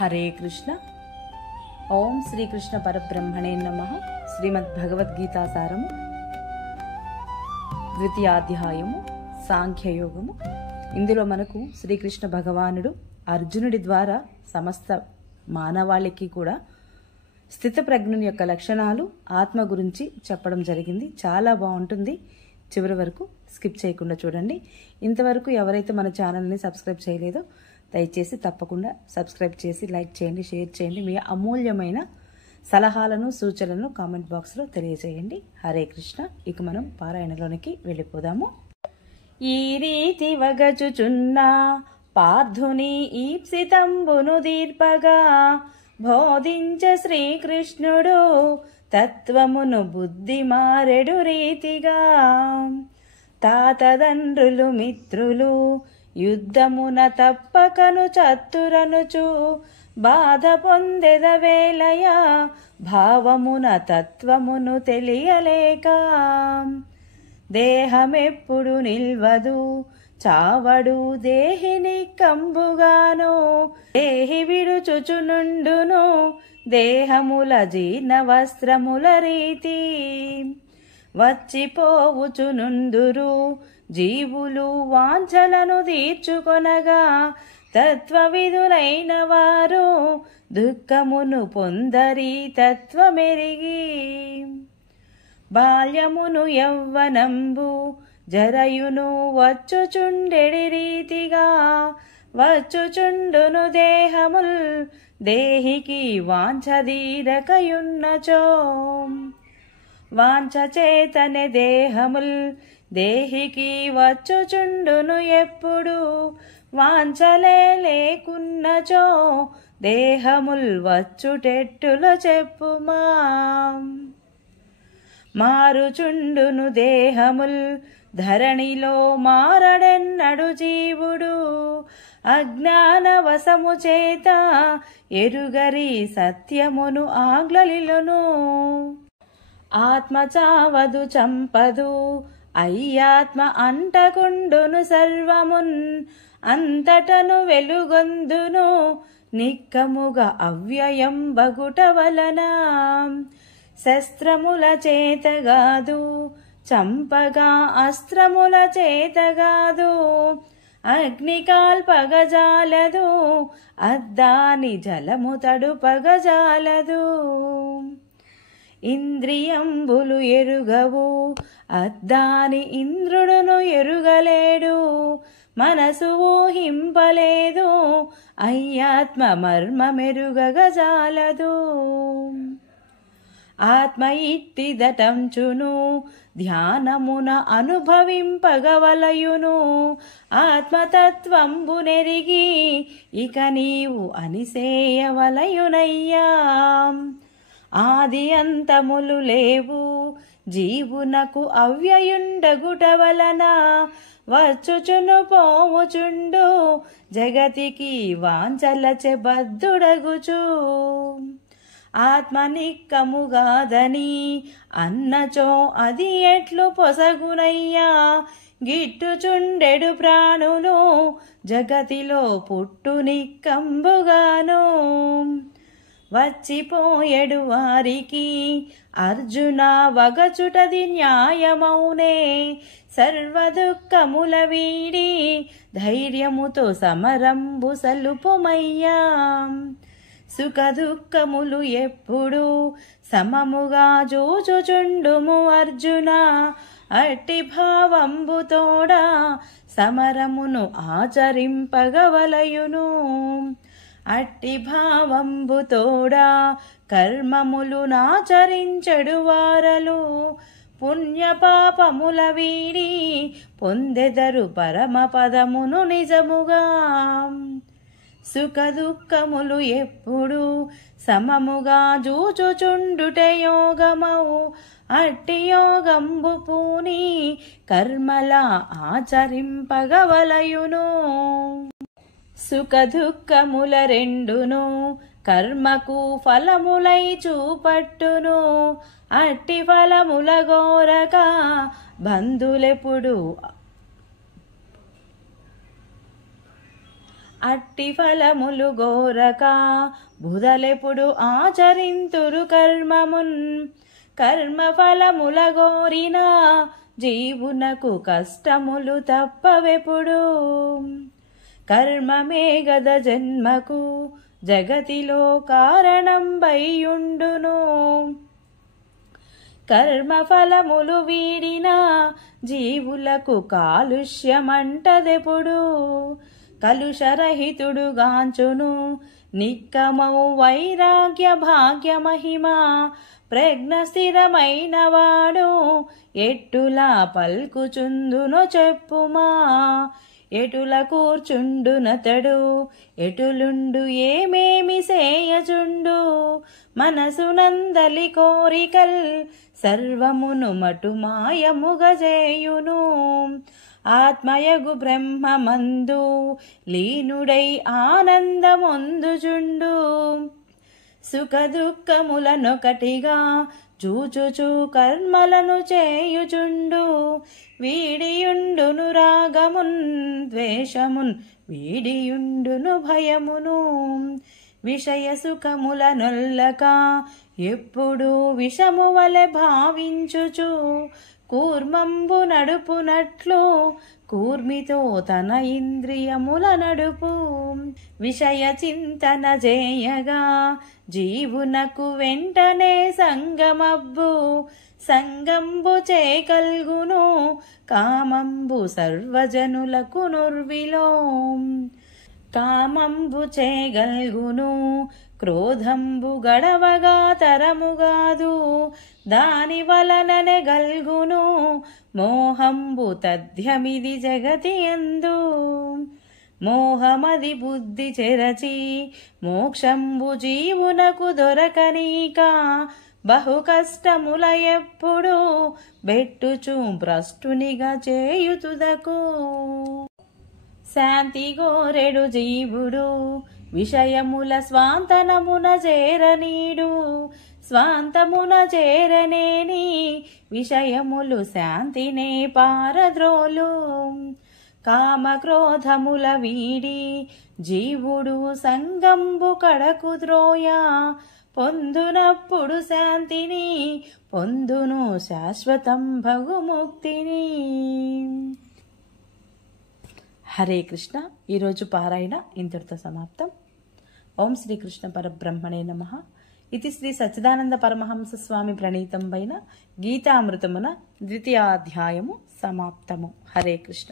హరే కృష్ణ. ఓం శ్రీకృష్ణ పరబ్రహ్మణే నమః. శ్రీమద్భగవద్గీతా సారము, ద్వితీయాధ్యాయము, సాంఖ్యయోగము. ఇందులో మనకు శ్రీకృష్ణ భగవానుడు అర్జునుడి ద్వారా సమస్త మానవాళికి కూడా స్థితప్రజ్ఞుని యొక్క లక్షణాలు, ఆత్మ గురించి చెప్పడం జరిగింది. చాలా బాగుంటుంది. చివరి వరకు స్కిప్ చేయకుండా చూడండి. ఇంతవరకు ఎవరైతే మన ఛానల్ని సబ్స్క్రైబ్ చేయలేదో దయచేసి తప్పకుండా సబ్స్క్రైబ్ చేసి లైక్ చేయండి, షేర్ చేయండి. మీ అమూల్యమైన సలహాలను, సూచనలను కామెంట్ బాక్స్లో తెలియజేయండి. హరే కృష్ణ. ఇక మనం పారాయణలోనికి వెళ్ళిపోదాము. ఈ రీతి వగచుచున్నా పార్థుని ఈప్సితంబును దీర్పగా బోధించ శ్రీకృష్ణుడు తత్వమును బుద్ధి మారెడు రీతిగా. తాతదండ్రులు మిత్రులు యుద్ధమున తప్పకను చత్తురనుచు బాధ పొందెదవేలయ భావమున తత్వమును తెలియలేక. దేహమెప్పుడు నిల్వదు చావడు దేహిని కంబుగాను దేహి విడుచుచునుండును దేహముల జీర్ణ వస్త్రముల రీతి. వచ్చిపోవుచునుందురు జీవులు వాంఛలను తీర్చుకొనగా తత్వవిధులైన వారు దుఃఖమును పొందరి తత్వమెరిగి. బాల్యమును యవ్వనంబు జరయును వచ్చుచుండెడి రీతిగా వచ్చుచుండును దేహముల్ దేహికి వాంఛదీరకయున్నచో. వాంఛ చేతనే దేహముల్ దేహికి వచ్చుచుండును ఎప్పుడు వాంఛలే లేకున్నచో దేహముల్ వచ్చుటెట్టుల చెప్పుమా. మారుచుండును దేహముల్ ధరణిలో మారడెన్నడు జీవుడు అజ్ఞానవశము చేత ఎరుగరి సత్యమును ఆగ్లలిలోను. ఆత్మ చావదు చంపదు అయ్యాత్మ అంటకుండును సర్వమున్ అంతటను వెలుగొందును నిక్కముగా అవ్యయం బగుట వలన. శస్త్రముల చేతగాదు చంపగా అస్త్రముల చేతగాదు అగ్నికాల్పగజాలదు అద్దాని జలము తడుపగజాలదు. ఇంద్రియంబులు ఎరుగవు అద్దాని ఇంద్రుడును ఎరుగలేడు మనసు ఊహింపలేదు అయ్యాత్మ మర్మమెరుగగజాలదు. ఆత్మ ఇట్టిదటంచును ధ్యానమున అనుభవింపగవలయును ఆత్మతత్వంబునెరిగి ఇక నీవు అనిసేయవలయునయ్యా. ఆది అంతములు లేవు జీవునకు అవ్యయుండగుట వలన వచ్చుచును పోవుచుండు జగతికి వాంఛలచె బద్ధుడగుచు. ఆత్మ నిక్కముగాదని అన్నచో అది ఎట్లు పొసగునయ్యా. గిట్టుచుండెడు ప్రాణులు జగతిలో పుట్టు నిక్కంబుగాను. వచ్చిపోయెడు వారికి అర్జున వగచుటది న్యాయమౌనే. సర్వదుఃఖముల వీడి ధైర్యముతో సమరంబు సలుపుమయ్యా. సుఖ దుఃఖములు ఎప్పుడు సమముగా జూచుచుండుము అర్జున. అట్టి భావంబుతోడా సమరమును ఆచరింపగవలయును. అట్టి భావంబుతోడా కర్మములు నాచరించెడు వారలు పుణ్యపాపముల వీడి పొందెదరు పరమ పదమును నిజముగా. సుఖ దుఃఖములు ఎప్పుడు సమముగా జూచుచుండుటే యోగమౌ. అట్టి యోగంబు పూని కర్మల ఆచరింపగవలయును. సుఖ దుఃఖముల రెండును కర్మకు ఫలములై చూపట్టును. అట్టి ఫలముల గోరక బంధులెప్పుడు అట్టి ఫలములు గోరక బుధలెప్పుడు ఆచరింతురు కర్మమున్. కర్మ ఫలముల గోరిన జీవునకు కష్టములు తప్పవెప్పుడు. కర్మమే గద జన్మకు జగతిలో కారణం బైయుండును. కర్మ ఫలములు వీడిన జీవులకు కాలుష్యమంటదెప్పుడు. కలుషరహితుడు గాంచును నిక్కమౌ వైరాగ్య భాగ్య మహిమ. ప్రజ్ఞ స్థిరమైన వాడు ఎట్టులా పల్కుచుందునో చెప్పుమా. ఎటుల కూర్చుండునతడు ఎటులుండు ఏమేమి సేయచుండు. మనసునందలి కోరికల్ సర్వమును మటు మాయముగజేయును. ఆత్మయగు బ్రహ్మమందు లీనుడై ఆనందమొందుచుండు. సుఖ దుఃఖములనొకటిగా చూచుచు కర్మలను చేయుచుండు. వీడియుండును రాగమున్ ద్వేషమున్ వీడియుండును భయమును. విషయ సుఖముల నొల్లక ఎప్పుడు విషము వలె భావించుచు. కూర్మంబు నడుపునట్లు కూర్మితో తన ఇంద్రియముల నడుపు. విషయ చింతన చేయగా జీవునకు వెంటనే సంగమబ్బు. సంగంబు చేకల్గును కామంబు సర్వజనులకు నుర్విలో. కామంబు చేయగల్గును క్రోధంబు గడవగా తరముగాదు. దాని వలననే గల్గును మోహంబు తథ్యమిది జగతి యందు. మోహమది బుద్ధి చెరచి మోక్షంబు జీవునకు దొరకనీక. బహు కష్టముల ఎప్పుడు బెట్టుచు భ్రష్టునిగా చేయుతుదకు. శాంతి గోరెడు జీవుడు విషయముల స్వాంతనమున చేరనీడు. స్వాంతమున చేరనేని విషయములు శాంతినే పారద్రోలు. కామక్రోధముల వీడి జీవుడు సంగంబు కడకు ద్రోయ. పొందునప్పుడు శాంతిని పొందును శాశ్వతం భగుముక్తిని. హరే కృష్ణ. ఈరోజు పారాయణ ఇంతటితో సమాప్తం. ఓం శ్రీకృష్ణ పరబ్రహ్మణే నమః. ఇది శ్రీ సచ్చిదానంద పరమహంస స్వామి ప్రణీతం పైన గీతామృతమున 2వ అధ్యాయము సమాప్తము. హరే కృష్ణ.